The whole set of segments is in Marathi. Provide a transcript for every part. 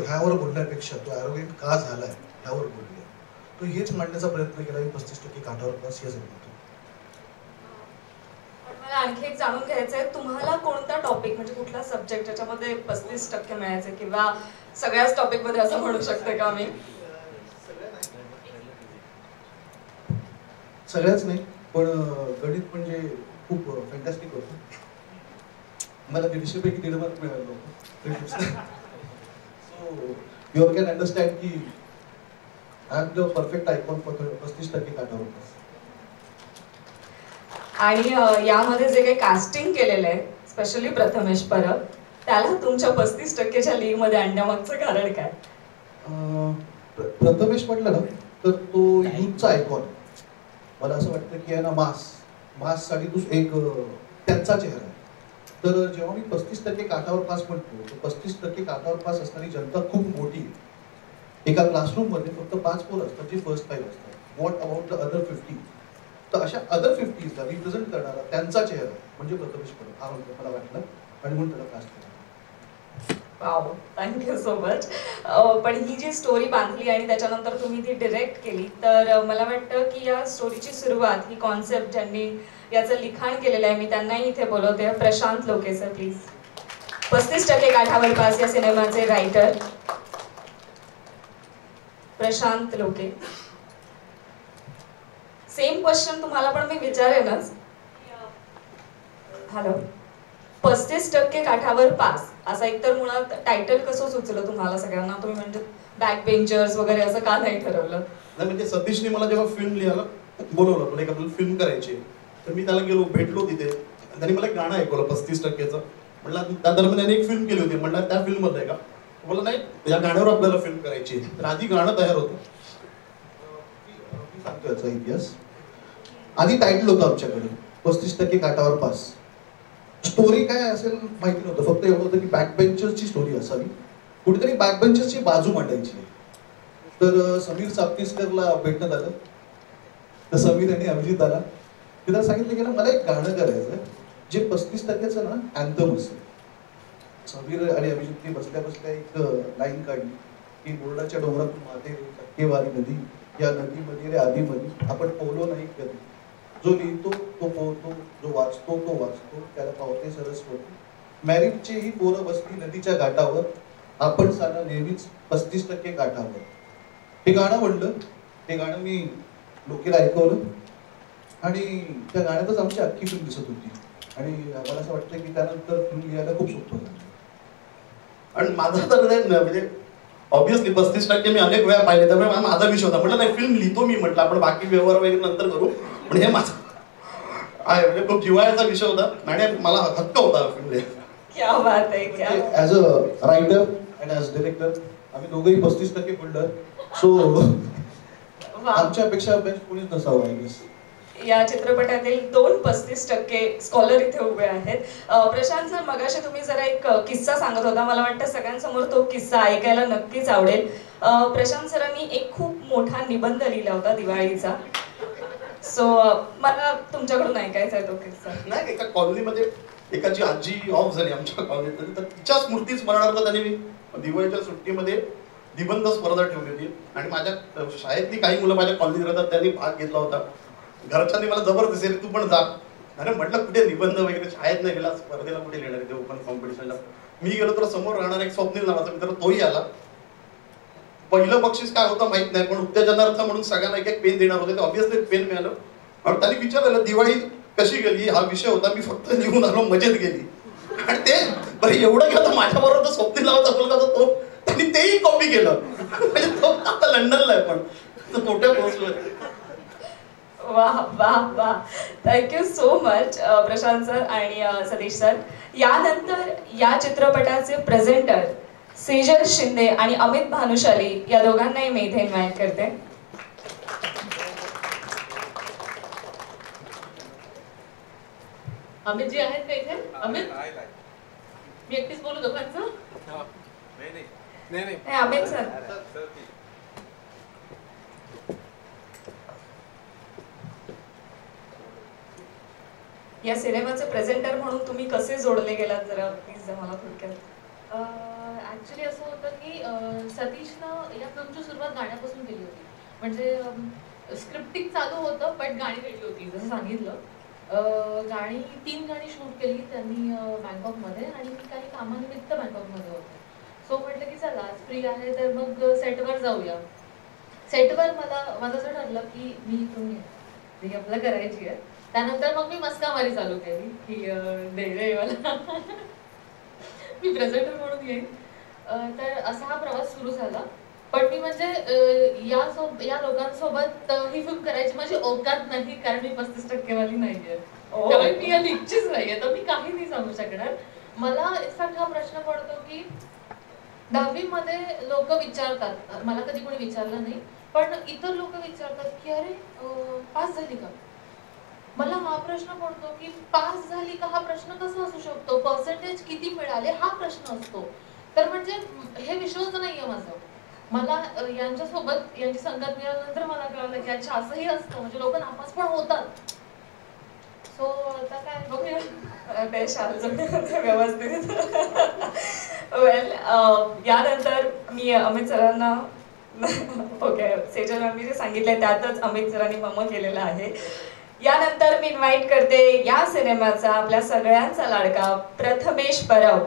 ह्यावर बोलण्यापेक्षा तो ॲरोगेंट का झालाय ह्यावर बोलूया. तो हेच मांडण्याचा प्रयत्न केला मी 35% काठावर प्लस या सिनेमातून. मला आणखी एक जाणून घ्यायचं आहे, तुम्हाला कोणता टॉपिक म्हणजे कुठला सब्जेक्ट ज्याच्यामध्ये 35% मिळायचे किंवा सगळ्याच टॉपिकमध्ये असं म्हणू शकते का मी? सगळ्याच नाही, पण गणित म्हणजे खूप फॅन्टॅस्टिक होतं. मला 150 पैकी 1.5 मार्क मिळालं होतं. सो यू कॅन अंडरस्टँड की I am the perfect icon for 35% काठावर प्लस. आणि यामध्ये जे काही कास्टिंग केलेलं आहे स्पेशली प्रथमेश परब, त्याला तुमच्या 35%च्या लीगमध्ये आणण्यामागचं कारण काय? प्रथमेश म्हटलं ना तर तो युथचा आयकॉन. मला असं वाटतं की आहे ना माससाठी तू एक त्यांचा चेहरा आहे. तर जेव्हा मी 35% काठावर पास म्हणतो, तर 35% काठावर पास असणारी जनता खूप मोठी आहे. एका क्लासरूममध्ये फक्त 5 पोरं असतात जे फर्स्ट 5 असतात. What about the other 50? तर अशा अदर 50ला रिप्रेझेंट करणारा त्यांचा चेहरा म्हणजे प्रथमेश परब हा म्हणतो मला वाटलं आणि म्हणून त्याला कास्ट केलं. Wow, thank you so much. पण ही जी स्टोरी बांधली आणि त्याच्यानंतर तुम्ही ती डिरेक्ट केली, तर मला वाटतं की या स्टोरीची सुरुवात, ही कॉन्सेप्ट ज्यांनी याचं लिखाण केलेलं आहे, मी त्यांनाही इथे बोलवते. प्रशांत लोके सर प्लीज. 35% काठावर पास या सिनेमाचे रायटर प्रशांत लोके. सेम क्वेश्चन तुम्हाला पण मी विचारेनच. हॅलो. 35% काठावर पास असं एकतर मुळात टायटल कसं सुचलं तुम्हाला सगळ्यांना? तुम्ही म्हणजे बॅक बेंचर्स वगैरे असं का नाही ठरवलं? नाही म्हणजे सतीशने मला जेव्हा फिल्म लिहायला बोलवलं, मला एक आपल्याला फिल्म करायची, तर मी त्याला गेलो, भेटलो तिथे. त्यांनी मला एक गाणं ऐकवलं 35%चं. म्हटलं त्या दरम्यान त्यांनी एक फिल्म केली होती. म्हटलं त्या फिल्म मध्ये का? बोला नाही, या गाण्यावर आपल्याला फिल्म करायची. तर आधी गाणं तयार होतं. मी सांगतो याचा इतिहास. आधी टायटल होतं आमच्याकडे 35% काठावर पास. स्टोरी काय असेल माहिती नव्हतं, फक्त एवढं होतं की बॅक बेंचर्सची स्टोरी असावी, कुठेतरी बॅक बेंचर्सची बाजू मांडायची. तर समीर साप्तीसकरला भेटण्यात आलं. तर समीर आणि अभिजित आला. मी त्याला सांगितलं की ना मला एक गाणं करायचं जे 35%चं ना अँथम असेल. समीर आणि अभिजितने बसल्या बसल्या एक लाईन काढली की बोर्डाच्या डोंगरातून माते टक्केवारी नदी, या नदीमध्ये रे आधीमध्ये आपण पोहलो नाही कधी. जो लिहितो तो पोहतो, जो वाचतो तो वाचतो, त्याला पावते सरस्वती. मॅरिटची ही पोरं बसली नदीच्या घाटावर, आपण साला नेहमीच 35% काठावर. हे गाणं म्हणलं. ते गाणं मी लोकेला ऐकवलं आणि त्या गाण्यातच आमची अख्खी फिल्म दिसत होती. आणि मला असं वाटतं की त्यानंतर फिल्म लिहायला खूप सोपं झालं. आणि माझं तर म्हणजे ऑब्व्हियसली 35% मी अनेक वेळा पाहिले, त्यामुळे माझा विषय होता. म्हटलं नाही, फिल्म लिहितो मी, म्हटलं आपण बाकी व्यवहार वगैरे नंतर करू, पण हे माझा आहे म्हणजे खूप जिव्हाळ्याचा विषय होता आणि मला हक्क होता फिल्म लिहायचा. क्या बात आहे, क्या as a writer and as director आम्ही दोघंही 35% बोललो. सो आमच्यापेक्षा बेस्ट कोणीच नसावं आय गेस. या चित्रपटातील 2 35% स्कॉलर इथे उभे आहेत. प्रशांत सर, मगाशी तुम्ही जरा एक किस्सा सांगत होता. मला वाटतं सगळ्यांसमोर तो किस्सा ऐकायला नक्कीच आवडेल. प्रशांत सरांनी एक खूप मोठा निबंध लिहिला होता दिवाळीचा. सो मला तुमच्याकडून ऐकायचा आहे तो किस्सा. नाही, एका कॉलनीमध्ये एकाची आजी ऑफ झाली आमच्या कॉलनीत, तर तिच्या स्मृती स्मरणार्थ त्यांनी दिवाळीच्या सुट्टीमध्ये निबंध स्पर्धा ठेवली होती. आणि माझ्या शाळेतली काही मुलं माझ्या कॉलनीत राहतात, त्यांनी भाग घेतला होता. घरच्यांनी मला जबरदस्ती तू पण जा. अरे म्हटलं कुठे निबंध वगैरे, शाळेत नाही गेला, स्पर्धेला कुठे लिहिणार आहे ते ओपन कॉम्पिटिशनला. मी गेलो तर समोर राहणार एक स्वप्नील नावाचा मित्र, तोही आला. पहिलं बक्षीस काय होतं माहित नाही, पण उत्तेजनार्थ म्हणून सगळ्यांना एक एक पेन देणार होते. ते ऑब्व्हियसली पेन मिळालं. आणि त्यांनी विचारलेलं दिवाळी कशी गेली, हा विषय होता. मी फक्त लिहून आलो, मजेत गेली. आणि ते बरं एवढं केलं, माझ्या बरोबर तो स्वप्नील नावाचा मुलगा तो त्यांनी तेही कॉपी केलं. म्हणजे तो आता लंडनला आहे, पण तो मोठ्या पोस्टवर. वाह वाह वाह, thank you so much Prashant sir आणि सतीश सर. यानंतर या चित्रपटाचे प्रेझेंटर सेजल शिंदे आणि अमित भानुशाली या दोघांनाही मी इथे इन्व्हाइट करते. अमित जी आहेत का इथे? अमित, मी एकटीच बोलू दोघांचं? नाही, अमित सर. या सिनेमाचे प्रेझेंटर म्हणून तुम्ही कसे जोडले गेलात, जरा प्लीज मला थोडक्यात. ऍक्च्युली असं होतं की सतीशनं या फिल्मची सुरुवात गाण्यापासून केली होती. म्हणजे स्क्रिप्टिंग चालू होतं पण गाणी वेगळी होती जसं सांगितलं. गाणी 3 गाणी शूट केली त्यांनी बँकॉकमध्ये आणि मी काही कामानिमित्त बँकॉकमध्ये होते. सो म्हटलं की चला आज फ्री आहे तर मग सेटवर जाऊया. सेटवर माझं असं ठरलं की मी इथून येते आपलं करायची आहे. त्यानंतर मग मी मस्कामारी चालू केली की दे मला मी प्रेझेंटर म्हणून येईन. तर असा हा प्रवास सुरू झाला. पण मी म्हणजे या लोकांसोबत ही फिल्म करायची माझी औकात नाही कारण मी 35% वाली नाहीये. त्यामुळे मी या लीगचीच नाहीये तर मी काही नाही सांगू शकणार. मला इनफॅक्ट हा प्रश्न पडतो की 10वी मध्ये लोक विचारतात, मला कधी कोणी विचारलं नाही पण इतर लोक विचारतात की अरे पास झाली का. मला हा प्रश्न पडतो की पास झाली का हा प्रश्न कसा असू शकतो, पर्सेंटेज किती मिळाले हा प्रश्न असतो. तर म्हणजे हे विश्वास नाहीये माझं. मला यांच्यासोबत यांची संगत मिळाल्यानंतर मला कळलं की अच्छा असंही असतं म्हणजे लोक नापास पण होतात. सो आता काय बघूया ते व्यवस्थित. वेल यानंतर मी अमित सरांना ओके सेजल मॅमनी जे सांगितलंय त्यातच अमित सरांनी मम केलेलं आहे. यानंतर मी इन्व्हाइट करते या सिनेमाचा आपल्या सगळ्यांचा लाडका प्रथमेश परब.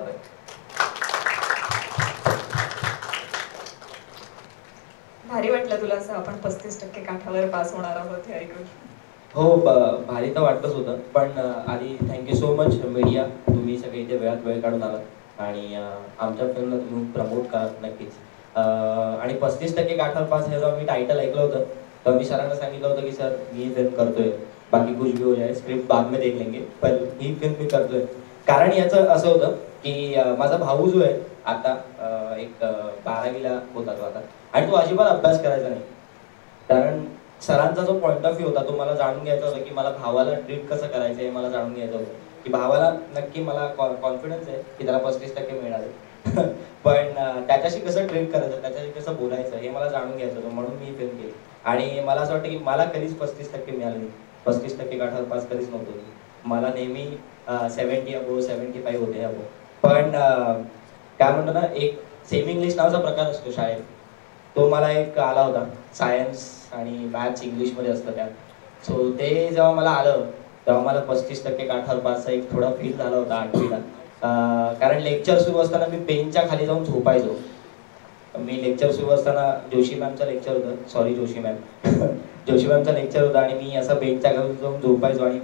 भारी वाटलं तुला असं आपण 35% काठावर पास होणार आहोत हे ऐकून? हो भारी तर वाटतच होतं पण आधी थँक्यू सो मच मीडिया, तुम्ही सगळे इथे वेळात वेळ काढून आलात आणि आमच्या फिल्मला तुम्ही प्रमोट करा नक्कीच. आणि 35% काठावर पास हे जेव्हा मी टायटल ऐकलं होतं तर मी सरांना सांगितलं होतं की सर मी फिल्म करतोय, बाकी कुछ भी हो जाए स्क्रिप्ट बाद में देख लेंगे पण ही फिल्म मी करतोय. कारण याचं असं होतं की माझा भाऊ जो आहे आता एक 12वीला होता तो आता आणि तो अजिबात अभ्यास करायचा नाही. कारण सरांचा जो पॉईंट ऑफ व्ह्यू होता तो मला जाणून घ्यायचा होता की मला भावाला ट्रीट कसं करायचं हे मला जाणून घ्यायचं होतं. की भावाला नक्की मला कॉन्फिडन्स आहे की त्याला 35% मिळाले पण त्याच्याशी कसं ट्रीट करायचं, त्याच्याशी कसं बोलायचं हे मला जाणून घ्यायचं होतं म्हणून मी फिल्म केली. आणि मला असं वाटतं की मला कधीच 35% मिळाले नाही, 35% काठावर पास कधीच नव्हतो. मला नेहमी 70 अबो 75 होते अबो. पण काय म्हणतो ना एक सेमी इंग्लिश नावाचा प्रकार असतो शाळेत, तो मला एक आला होता. सायन्स आणि मॅथ्स इंग्लिशमध्ये असतं त्यात. सो ते जेव्हा मला आलं तेव्हा मला 35% काठावर पासचा एक थोडा फील झाला होता 8वीला. कारण लेक्चर सुरू असताना मी बेंचच्या खाली जाऊन झोपायचो. मी लेक्चर सुरू असताना जोशी मॅमचं लेक्चर होतं, सॉरी जोशी मॅम जोशी मॅमचं लेक्चर होतं आणि मी असं बेंचच्या खाली जाऊन झोपायचो आणि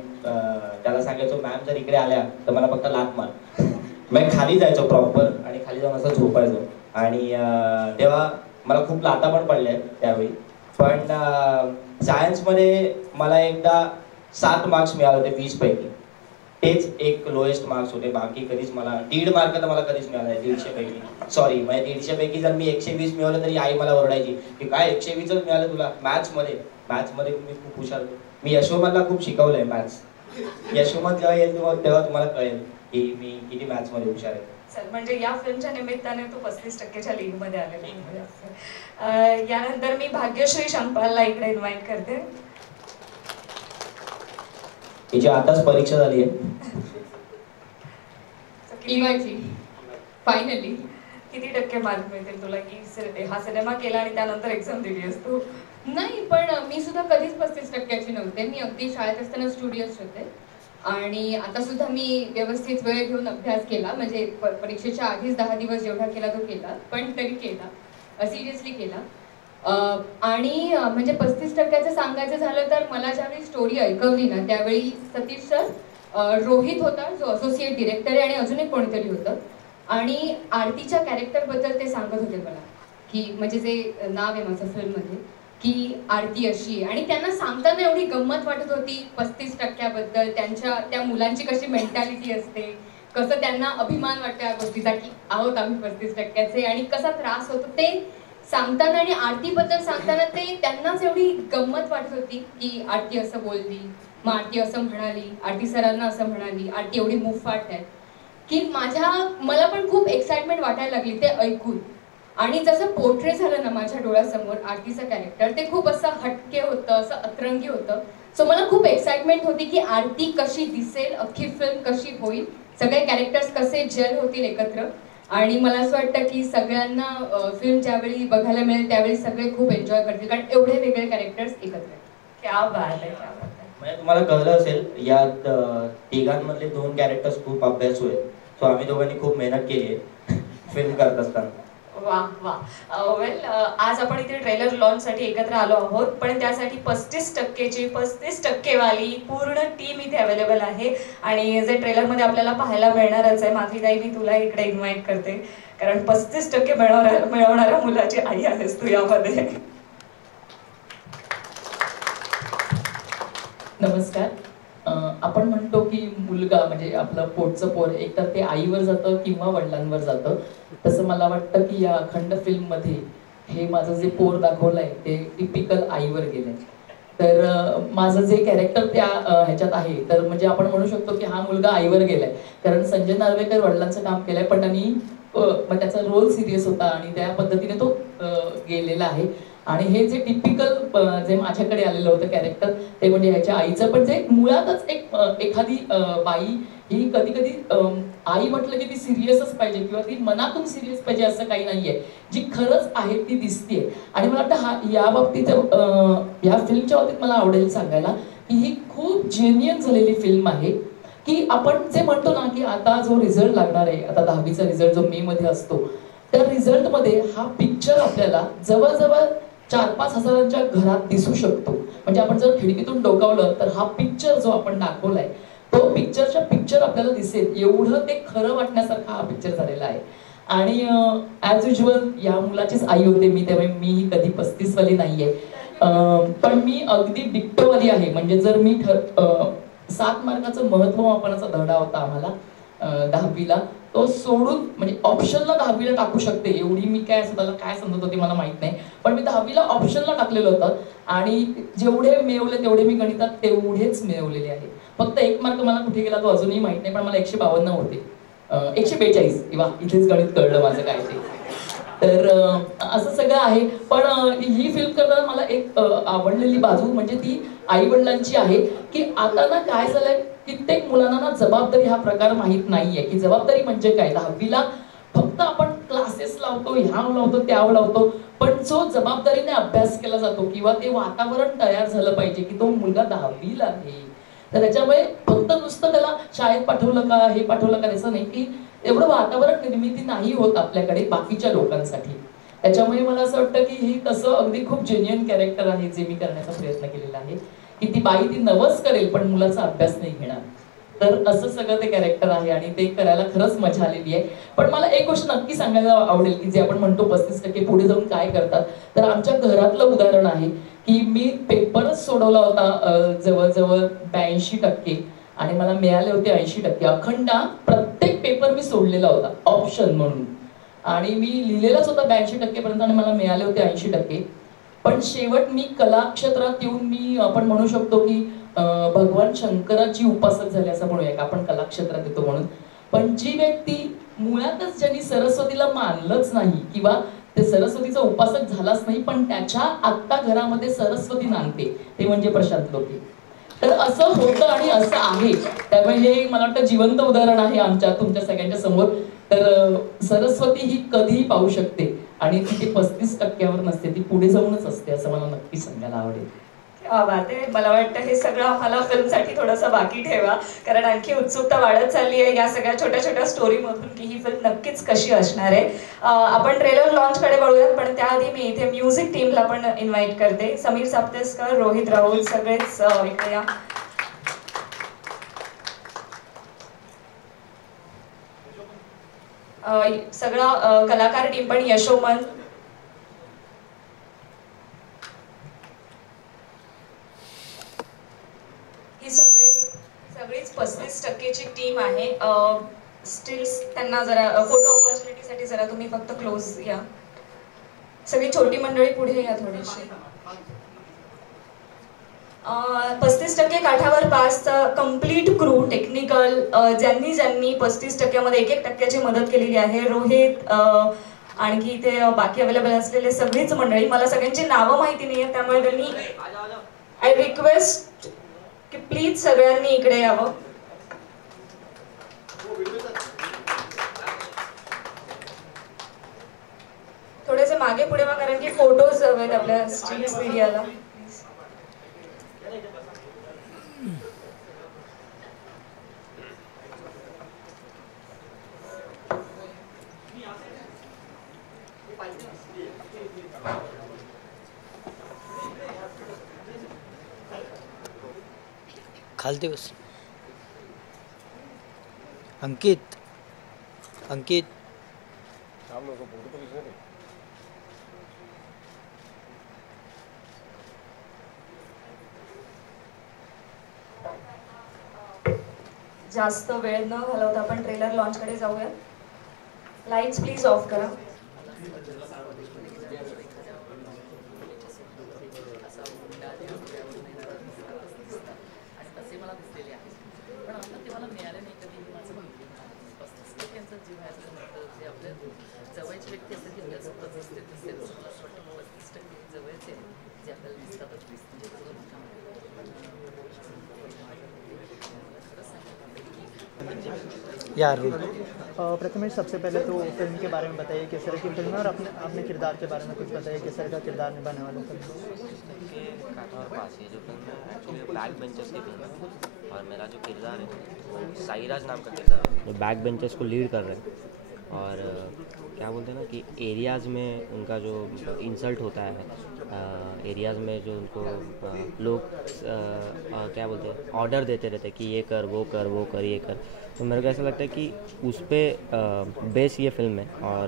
त्याला सांगायचो मॅम जर इकडे आल्या तर मला फक्त लाथ मार. मी खाली जायचो प्रॉपर आणि खाली जाऊन असं झोपायचो आणि तेव्हा मला खूप लाथा पण पडल्या त्यावेळी. पण सायन्समध्ये मला एकदा 7 मार्क्स मिळाले होते 20 पैकी. तेच एक लोएस्ट मार्क्स होते, बाकी कधीच मला 1.5 मार्क तर मला कधीच मिळाला नाही 150 पैकी. सॉरी म्हणजे 150 पैकी जर मी 120 मिळवलं तरी आई मला ओरडायची की काय 120च मिळालं तुला मॅथ्समध्ये. मॅथ्समध्ये मी खूप हुशार होतो. मी यशोमनला खूप शिकवलंय मॅथ्स. यशोमन जेव्हा येईल तेव्हा तुम्हाला कळेल की मी किती मॅथ्समध्ये हुशार आहे. सर म्हणजे या फिल्मच्या निमित्ताने तो 35%च्या लीग मध्ये आलेला. यानंतर मी भाग्यश्री शंपालला इकडे इन्व्हाइट करते. तिची आताच परीक्षा झाली आहे. फायनली किती टक्के मार्क मिळतील तुला की हा सिनेमा केला आणि त्यानंतर एक्झाम दिली असतो? नाही पण मी सुद्धा कधीच 35%ची नव्हते. मी अगदी शाळेत असताना स्टुडिओज होते आणि आता सुद्धा मी व्यवस्थित वेळ घेऊन अभ्यास केला. म्हणजे परीक्षेच्या आधीच 10 दिवस जेवढा केला तो केला, पण तरी केला, सिरियसली केला. आणि म्हणजे 35%चं सांगायचं झालं तर मला ज्यावेळी स्टोरी ऐकवली ना त्यावेळी सतीश सर, रोहित होता जो असोसिएट डिरेक्टर आहे आणि अजून एक कोणीतरी होतं आणि आरतीच्या कॅरेक्टरबद्दल ते सांगत होते मला की म्हणजे जे नाव आहे माझं फिल्ममध्ये की आरती अशी आहे. आणि त्यांना सांगताना एवढी गंमत वाटत होती 35%बद्दल, त्या मुलांची कशी मेंटॅलिटी असते, कसं त्यांना अभिमान वाटतो या गोष्टीचा की आहोत आम्ही 35%चे आणि कसा त्रास होतो ते सांगताना. आणि आरतीबद्दल सांगताना ते त्यांनाच एवढी गंमत वाटत होती की आरती असं बोलली, मग आरती असं म्हणाली, आरती सरांना असं म्हणाली, आरती एवढी मुफाट आहे की मला पण खूप एक्साइटमेंट वाटायला लागली ते ऐकून. आणि जसं पोर्ट्रे झालं ना माझ्या डोळ्यासमोर आरतीचं कॅरेक्टर, ते खूप असं हटके होतं, असं अतरंगी होतं. सो मला खूप एक्साइटमेंट होती की आरती कशी दिसेल, अख्खी फिल्म कशी होईल, सगळे कॅरेक्टर्स कसे जेल होतील एकत्र. आणि मला असं वाटतं की सगळ्यांना फिल्म ज्यावेळी बघायला मिळेल त्यावेळी सगळे खूप एन्जॉय करतील, कारण एवढे वेगळे कॅरेक्टर्स एकत्र आहेत. क्या बात आहे, क्या बात आहे. म्हणजे तुम्हाला कळलं असेल यात तिघांमधले 2 कॅरेक्टर्स खूप अभ्यासू आहेत. सो आम्ही दोघांनी खूप मेहनत केली आहे फिल्म करत असताना. वा वा. वेल, आज आपण इथे ट्रेलर लॉन्च साठी एकत्र आलो आहोत, पण त्यासाठी 35% वाली पूर्ण टीम इथे अवेलेबल आहे. आणि जे ट्रेलर मध्ये आपल्याला पाहायला मिळणारच आहे, माधुरीताई मी तुला इकडे इन्व्हाइट करते, कारण 35% मिळवणाऱ्या मुलाची आई आहेस तू यामध्ये. नमस्कार. आपण म्हणतो की मुलगा म्हणजे आपलं पोटचं पोर एकतर ते आईवर जातं किंवा वडिलांवर जातं. तसं मला वाटतं की या अखंड फिल्ममध्ये हे माझं जे पोर दाखवलं आहे ते टिपिकल आईवर गेलंय. तर माझं जे कॅरेक्टर त्या ह्याच्यात आहे तर म्हणजे आपण म्हणू शकतो की हा मुलगा आईवर गेलाय, कारण संजय नार्वेकर वडिलांचं काम केलंय पण त्यांनी मग त्याचा रोल सिरियस होता आणि त्या पद्धतीने तो गेलेला आहे. आणि हे जे टिपिकल जे माझ्याकडे आलेलं होतं कॅरेक्टर ते म्हणजे ह्याच्या आईचं, पण जे मुळातच एक एखादी बाई ही कधी कधी आई म्हटलं की ती सिरियसच पाहिजे किंवा ती मनातून सिरियस पाहिजे असं काही नाहीये, जी खरंच आहे ती दिसतेय. आणि मला वाटतं या बाबतीत या फिल्मच्या बाबतीत मला आवडेल सांगायला की ही खूप जेन्युइन झालेली फिल्म आहे. की आपण जे म्हणतो ना की आता जो रिझल्ट लागणार आहे, आता 10वीचा रिझल्ट जो मे मध्ये असतो, त्या रिझल्ट मध्ये हा पिक्चर आपल्याला जवळजवळ 4-5 हजारांच्या घरात दिसू शकतो. म्हणजे आपण जर खिडकीतून डोकावलं तर हा पिक्चर जो आपण दाखवलाय तो पिक्चर आपल्याला दिसेल एवढं ते खरं वाटण्यासारखा हा पिक्चर झालेला आहे. आणि ॲज युजल या मुलाचीच आई होते मी, त्यामुळे मी कधी 35 वाली नाहीये, पण मी अगदी डिक्टोवाली आहे. म्हणजे जर मी 7 मार्काचं महत्व मापनाचा धडा होता आम्हाला 10वीला, तो सोडून म्हणजे ऑप्शनला 10वीला टाकू शकते एवढी मी काय स्वतःला काय समजत होती मला माहित नाही, पण मी 10वीला ऑप्शनला टाकलेलं होतं आणि जेवढे मिळवले तेवढे मी गणितात तेवढेच मिळवलेले आहे. फक्त 1 मार्क मला कुठे गेला तो अजूनही माहित नाही, पण मला 152 होते, 142 किंवा इथेच गणित कळलं माझं काय ते. तर असं सगळं आहे. पण ही फिल्म करताना मला एक आवडलेली बाजू म्हणजे ती आई वडिलांची आहे की आता ना काय झालंय, कित्येक मुलांना ना जबाबदारी हा प्रकार माहित नाहीये की जबाबदारी म्हणजे काय. 10वीला फक्त आपण क्लासेस लावतो, ह्याव लावतो त्याव लावतो, पण जो जबाबदारीने अभ्यास केला जातो किंवा ते वातावरण तयार झालं पाहिजे की तो मुलगा 10वीला आहे, तर त्याच्यामुळे फक्त नुसतं त्याला शाळेत पाठवलं का हे पाठवलं का त्याचं नाही, की एवढं वातावरण निर्मिती नाही होत आपल्याकडे बाकीच्या लोकांसाठी. त्याच्यामुळे मला असं वाटतं की ही तसं अगदी खूप जेन्युइन कॅरेक्टर आहे जे मी करण्याचा प्रयत्न केलेला आहे की ती बाई ती नवस करेल पण मुलाचा अभ्यास नाही घेणार. तर असं सगळं ते कॅरेक्टर आहे आणि ते करायला खरंच मजा आलेली आहे. पण मला एक गोष्ट नक्की सांगायला आवडेल की जे आपण म्हणतो 35% पुढे जाऊन काय करतात, तर आमच्या घरातलं उदाहरण आहे की मी पेपरच सोडवला होता जवळजवळ 82% आणि मला मिळाले होते 80%. अखंड प्रत्येक पेपर मी सोडलेला होता ऑप्शन म्हणून आणि मी लिहिलेलाच होता 82% पर्यंत आणि मला मिळाले होते 80%. पण शेवट मी कला क्षेत्रात येऊन मी आपण म्हणू शकतो की भगवान शंकराची उपासक झाली असं म्हणूया का आपण कला क्षेत्रात येतो म्हणून. पण जी व्यक्ती मुळातच ज्यांनी सरस्वतीला मानलंच नाही किंवा ते सरस्वतीचा उपासक झालाच नाही पण त्याच्या आत्ता घरामध्ये सरस्वती नांदते, ते म्हणजे प्रशांत लोके. तर असं होतं आणि असं आहे. त्यामुळे हे मला वाटतं जिवंत उदाहरण आहे आमच्या तुमच्या सगळ्यांच्या समोर. तर सरस्वती ही कधीही पाहू शकते आणि ती 35% नसते, ती पुढे जाऊनच असते असं मला नक्की सांगायला आवडेल. मला वाटतं हे सगळं आम्हाला फिल्मसाठी थोडंसं बाकी ठेवा, कारण आणखी उत्सुकता वाढत चालली आहे या सगळ्या छोट्या छोट्या स्टोरी मधून की ही फिल्म नक्कीच कशी असणार आहे. आपण ट्रेलर लॉन्च कडे वळूयात, पण त्याआधी मी इथे म्युझिक टीमला पण इन्व्हाइट करते. समीर साप्तेस्कर, रोहित राहुल सगळेच इकडे या. सगळा कलाकार टीम पण, यशोमन, ही सगळीच 35%ची टीम आहे. स्टिल्स त्यांना जरा फोटो ऑपॉर्च्युनिटीसाठी जरा तुम्ही फक्त क्लोज या. सगळी छोटी मंडळी पुढे या थोडीशी. 35% काठावर पासचा कम्प्लीट क्रू टेक्निकल ज्यांनी 35% मध्ये 1% मदत केलेली आहे. रोहित, आणखी इथे बाकी अवेलेबल असलेले सगळीच मंडळी, मला सगळ्यांची नावं माहिती नाहीये त्यामुळे त्यांनी आय रिक्वेस्ट की प्लीज सगळ्यांनी इकडे यावं. मागे पुढे व्हा, कारण की फोटोज हवेत आपल्या स्ट्रीट मीडियाला. खालती बस. अंकित अंकित जास्त वेळ न घालवता आपण ट्रेलर लॉन्च कडे जाऊया. लाईट्स प्लीज ऑफ करा. यार प्रथमेश, सबसे पहले तो फिल्म के बारे में बताइए किस तरह की फिल्म है, और अपने किरदार के बारे में कुछ बताइए, किस तरह का किरदार निभाने वाले फिल्म. कांटा और पास, ये जो फिल्म है एक्चुअली बैक बेंचर्स की फिल्म है और मेरा जो किरदार है वो साईराज नाम का किरदार है, जो बैक बेंचर्स को लीड कर रहे हैं और क्या बोलते हैं ना कि एरियाज़ में उनका जो इंसल्ट होता है, एरियाज़ में जो उनको लोग क्या बोलते हैं ऑर्डर देते रहते हैं कि ये कर वो कर वो कर ये कर, तो मेरे को ऐसा लगता है कि उस पर बेस ये फिल्म है और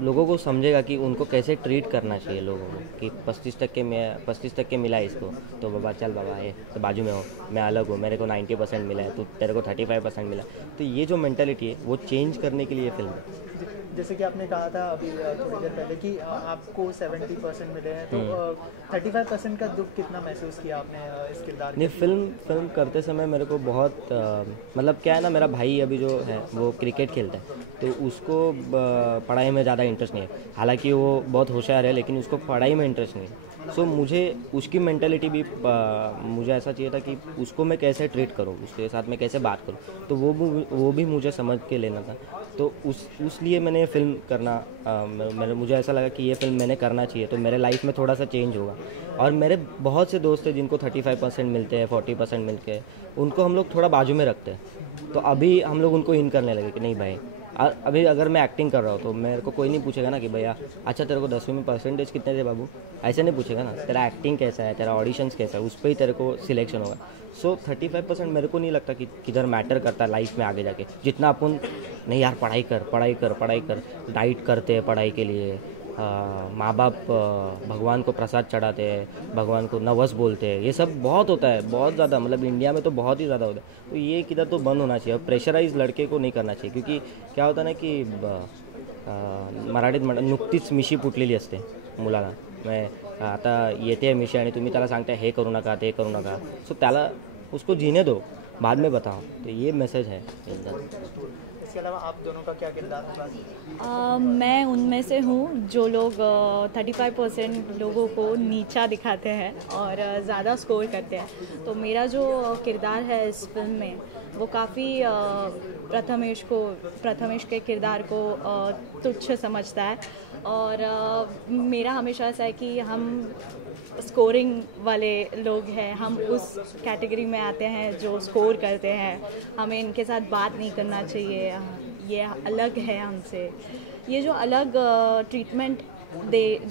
लोगों को समझेगा कि उनको कैसे ट्रीट करना चाहिए लोगों को, कि 35% मिला है इसको तो बाबा चल बाबा ये तो बाजू में हो, मैं अलग हूँ, मेरे को 90% मिला है तो तेरे को 35% मिला, तो ये जो मेंटालिटी है वो चेंज करने के लिए फिल्म है. जैसे कि आपने कहा था अभी थोड़ी देर पहले कि आपको 70% मिले हैं, तो 35% का दुख कितना महसूस किया आपने इस किरदार नहीं, फिल्म करते समय मेरे को बहुत मतलब क्या है ना, मेरा भाई अभी जो है वो क्रिकेट खेलता है तो उसको पढ़ाई में ज़्यादा इंटरेस्ट नहीं है, हालांकि वो बहुत होशियार है लेकिन उसको पढ़ाई में इंटरेस्ट नहीं है. सो मुझे उसकी मेंटालिटी भी मुझे ऐसा चाहिए था कि उसको मैं कैसे ट्रीट करूँ, उसके साथ मैं कैसे बात करूँ, तो वो भी मुझे समझ के लेना था. तो उस लिए मैंने फिल्म करना मुझे ऐसा लगा कि ये फिल्म मैंने करना चाहिए तो मेरे लाइफ में थोड़ा सा चेंज होगा. और मेरे बहुत से दोस्त हैं जिनको 35% मिलते हैं, 40% मिलते हैं, उनको हम लोग थोड़ा बाजू में रखते हैं. तो अभी हम लोग उनको इन करने लगे कि नहीं भाई, अभी अगर मैं एक्टिंग कर रहा हूँ तो मेरे को कोई नहीं पूछेगा ना कि भैया अच्छा तेरे को 10वीं में परसेंटेज कितने थे बाबू, ऐसे नहीं पूछेगा ना, तेरा एक्टिंग कैसा है, तेरा ऑडिशंस कैसा है, उस पर ही तेरे को सिलेक्शन होगा. सो 35% मेरे को नहीं लगता कि किधर मैटर करता है लाइफ में आगे जाके, जितना अपन नहीं यार पढ़ाई कर डाइट करते हैं पढ़ाई के लिए, माँ बाप भगवान को प्रसाद चढ़ाते हैं, भगवान को नवस बोलते हैं, ये सब बहुत होता है, बहुत ज़्यादा, मतलब इंडिया में तो बहुत ही ज़्यादा होता है. तो ये किधर तो बंद होना चाहिए, प्रेशराइज लड़के को नाही करना चाहिए, क्योंकि क्या होतं ना की मराठीत म्हणतात नुकतीच मिशी फुटलेली असते मुलाला, मग आता येते मिशी आणि तुम्ही त्याला सांगताय हे करू नका ते करू नका, सो त्याला उसको जीने दो, बाद में बताओ. तो ये मैसेज है. इसके अलावा आप दोनों का क्या किरदार होगा? मैं उनमें से हूँ जो लोग 35% लोगों को नीचा दिखाते हैं और ज़्यादा स्कोर करते हैं. तो मेरा जो किरदार है इस फिल्म में वो काफ़ी प्रथमेश के किरदार को तुच्छ समझता है और मेरा हमेशा ऐसा है कि हम स्कोरिंग वाले लोग हैं, हम उस कैटेगरी में आते हैं जो स्कोर करते हैं, हमें इनके साथ बात नहीं करना चाहिए, ये अलग है हमसे. ये जो अलग ट्रीटमेंट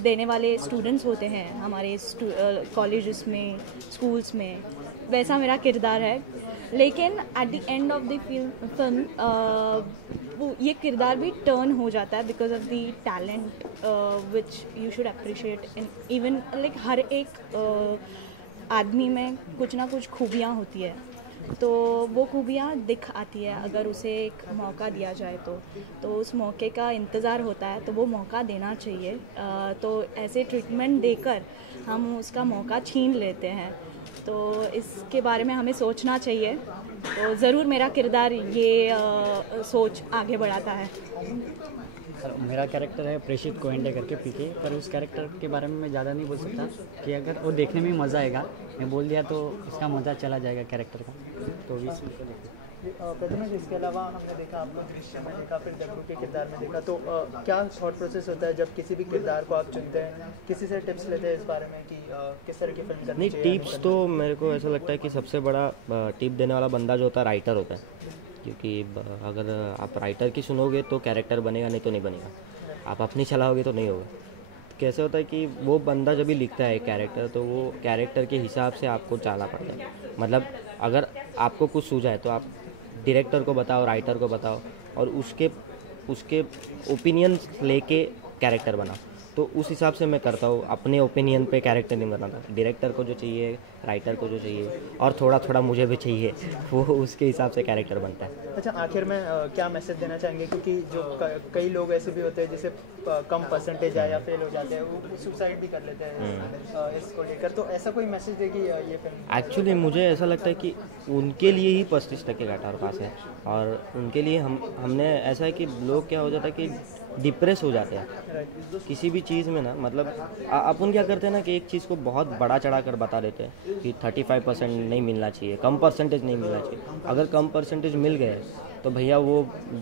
देने वाले स्टूडेंट्स होते हैं हमारे कॉलेजेस में, स्कूल्स में, वैसा मेरा किरदार है. लेकिन at the end of the film वो ये किरदार भी टर्न हो जाता है because of the talent which you should appreciate in even like हर एक आदमी में कुछ ना कुछ खूबियाँ होती है, तो वो खूबियाँ दिख आती है अगर उसे एक मौका दिया जाए तो उस मौके का इंतज़ार होता है, तो वो मौका देना चाहिए. तो ऐसे ट्रीटमेंट देकर हम उसका मौका छीन लेते हैं, तो इसके बारे में हमें सोचना चाहिए. तो ज़रूर मेरा किरदार ये सोच आगे बढ़ाता है. मेरा कैरेक्टर है प्रेषित कोहेंडे करके पीके, पर उस कैरेक्टर के बारे में मैं ज़्यादा नहीं बोल सकता कि अगर वो देखने में मज़ा आएगा, मैं बोल दिया तो उसका मज़ा चला जाएगा कैरेक्टर का, तो भी इसको देखो. प्रतिमा, इसके अलावा हमने देखा आपको दृश्य में देखा, फिर दग्गू के किरदार में देखा, तो क्या थॉट प्रोसेस होता है जब किसी भी किरदार को आप चुनते हैं? किसी से टिप्स लेते हैं इस बारे में कि किस तरह की फिल्म करनी नहीं, चाहिए? टिप्स तो मेरे को ऐसा लगता है कि सबसे बड़ा टिप देने वाला बंदा जो होता है राइटर होता है, क्योंकि अगर आप राइटर की सुनोगे तो कैरेक्टर बनेगा, नहीं तो नहीं बनेगा। आप अपनी चलाओगे तो नहीं होगा। कैसे होता है कि वो बंदा जब भी लिखता है कैरेक्टर, तो वो कैरेक्टर के हिसाब से आपको चलना पड़ता है। मतलब अगर आपको कुछ सूझा है तो आप डायरेक्टर को बताओ, राइटर को बताओ, और उसके ओपिनियन लेके कैरेक्टर बनाओ। तो उस हिसाब से मैं करता हूँ, अपने ओपिनियन पे कैरेक्टर नहीं बनाता। डायरेक्टर को जो चाहिए, राइटर को जो चाहिए, और थोड़ा थोड़ा मुझे भी चाहिए, वो उसके हिसाब से कैरेक्टर बनता है। अच्छा, आखिर में क्या मैसेज देना चाहेंगे? क्योंकि जो कई लोग ऐसे भी होते हैं जिसे कम परसेंटेज आए या फेल हो जाते हैं, वो सुसाइड भी कर लेते हैं इसको लेकर, तो ऐसा कोई मैसेज देगी ये फिल्म? एक्चुअली मुझे ऐसा लगता है कि उनके लिए ही 35% घाटा और पास है, और उनके लिए हमने ऐसा है कि लोग क्या हो जाता है कि डिप्रेस हो जाते हैं किसी भी चीज़ में ना। मतलब अपन क्या करते हैं ना कि एक चीज़ को बहुत बड़ा चढ़ा कर बता देते हैं कि 35% नहीं मिलना चाहिए, कम परसेंटेज नहीं मिलना चाहिए। अगर कम परसेंटेज मिल गए तो भैया वो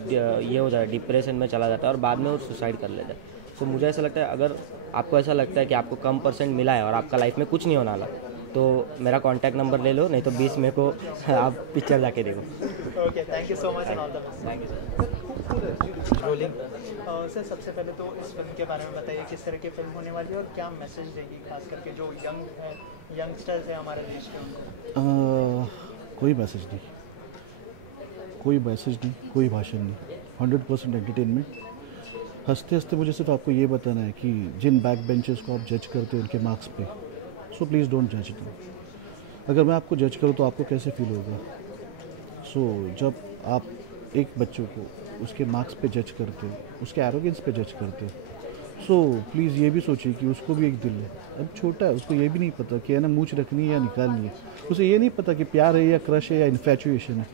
ये हो जाए, डिप्रेशन में चला जाता है और बाद में वो सुसाइड कर लेता है। तो मुझे ऐसा लगता है, अगर आपको ऐसा लगता है कि आपको कम परसेंट मिला है और आपका लाइफ में कुछ नहीं होने वाला, तो मेरा कॉन्टैक्ट नंबर ले लो, नहीं तो 20 मई को आप पिक्चर जाके देखो। Okay, thank you so much end all the best. Thank you rolling. Sir, सबसे पहले तो इस फिल्म के बारे में बताइए, किस तरह की फिल्म होने वाली है और क्या मैसेज देगी, खास करके जो यंगस्टर्स हैं हमारे देश के उनको? कोई मैसेज नहीं, कोई भाषण नहीं, 100% एंटरटेनमेंट। हंसते हंसते मुझे सिर्फ आपको ये बताना है कि जिन बैक बेंचर्स को आप जज करते हो उनके marks pay, so please don't जज दम। अगर मैं आपको जज करूँ तो आपको कैसे फील होगा? सो जब आप एक बच्चे को उसके मार्क्स पे जज करते हो, उसके एरोगेंस पे जज करते हो, सो प्लीज़ ये भी सोचिए कि उसको भी एक दिल है। अब छोटा है, उसको ये भी नहीं पता कि है ना मूंछ रखनी है या निकालनी है। उसे ये नहीं पता कि प्यार है या क्रश है या इन्फैचुएशन है।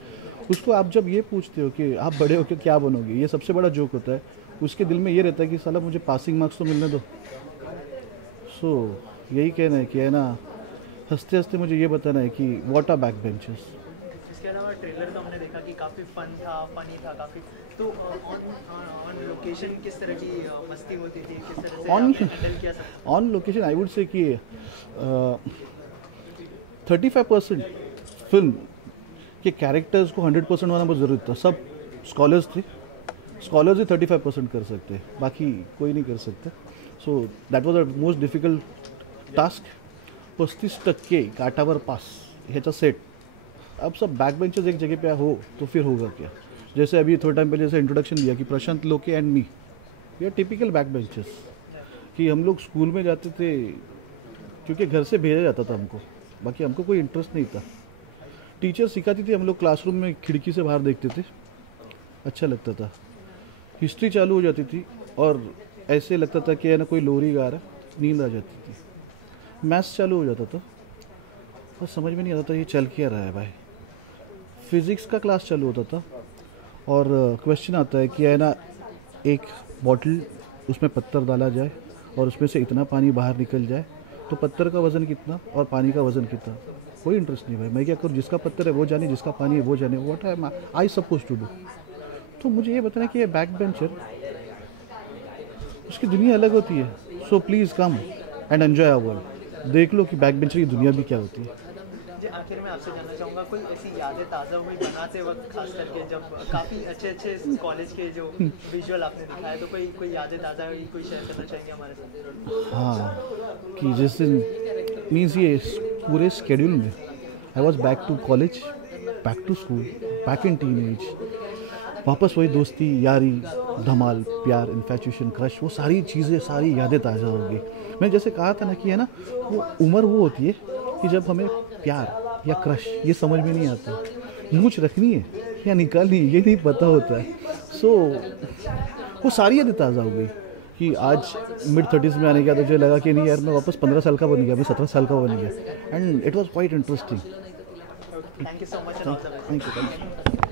उसको आप जब ये पूछते हो कि आप बड़े होकर क्या बनोगे, ये सबसे बड़ा जोक होता है। उसके दिल में ये रहता है कि साला मुझे पासिंग मार्क्स तो मिलने दो। सो यही कहना है कि है ना, हंसते हंसते मुझे ये बताना है कि व्हाट आर बैक बेंचर्स। इसके अलावा ट्रेलर तो हमने देखा कि काफ़ी फनी था काफ़ी, तो ऑन लोकेशन किस तरह की मस्ती होती थी, किस तरह से आपने हैंडल किया सब? On location I would say कि 35% फिल्म के कैरेक्टर्स को 100% होना बहुत ज़रूरी था। सब स्कॉलर्स थे, स्कॉलर्स ही 35% कर सकते हैं, बाकी कोई नहीं कर सकता। So that was the most difficult task. 35% काटावर पास ह्याचा सेट। अब सब बैक बेंचर्स एक जगह पे हो तो फिर होगा क्या? जैसे अभी थोड़ा टाइम पहले जैसे इंट्रोडक्शन दिया कि Prashant Loke and me, we are typical back benchers. कि हम लोग स्कूल में जाते थे क्योंकि घर से भेजा जाता था हमको, बाकी हमको कोई इंटरेस्ट नहीं था। टीचर सिखाती थी, हम लोग क्लासरूम में खिड़की से बाहर देखते थे, अच्छा लगता था। हिस्ट्री चालू हो जाती थी और ऐसे लगता था कि है ना कोई लोरी गा रहा, नींद आ जाती थी। मैथ्स चालू हो जाता था और समझ में नहीं आता था ये चल क्या रहा है भाई। फिज़िक्स का क्लास चालू होता था और क्वेश्चन आता है कि है ना एक बॉटल, उसमें पत्थर डाला जाए और उसमें से इतना पानी बाहर निकल जाए, तो पत्थर का वज़न कितना और पानी का वज़न कितना? कोई इंटरेस्ट नहीं भाई, मैं क्या करूँ? जिसका पत्थर है वो जाने, जिसका पानी है वो जाने। What I suppose to do? तो मुझे ये बताना कि ये बैक बेंचर, उसकी दुनिया अलग होती है। So please come and enjoy our world. देख लो कि बैक बेंचर की दुनिया भी क्या होती है। जी, आखिर में आपसे जानना चाहूँगा, कोई ऐसी यादें ताज़ा हुई बनाते वक्त, खास करके जब काफ़ी अच्छे कॉलेज के जो विजुअल आपने दिखाए, तो कोई यादें ताज़ा हुई, कोई शेयर करना चाहेंगे हमारे साथ? हाँ, कि जिस दिन मीन्स ये पूरे स्केड्यूल में I was back to college, back to school, back in teen age, वापस वही दोस्ती, यारी, धमाल, प्यार, इन्फैचुएशन, क्रश, वो सारी चीज़ें, सारी यादें ताज़ा हो गई। मैंने जैसे कहा था ना कि है ना, वो उम्र वो होती है कि जब हमें प्यार या क्रश ये समझ में नहीं आता, मूंछ रखनी है या निकालनी है ये नहीं पता होता है। सो वो सारी यादें ताज़ा हो गई कि आज मिड-30s में आने के बाद मुझे लगा कि नहीं यार, मैं वापस 15 साल का बन गया, मैं 17 साल का बन गया, and it was quite interesting. Thank you so much. Thank you.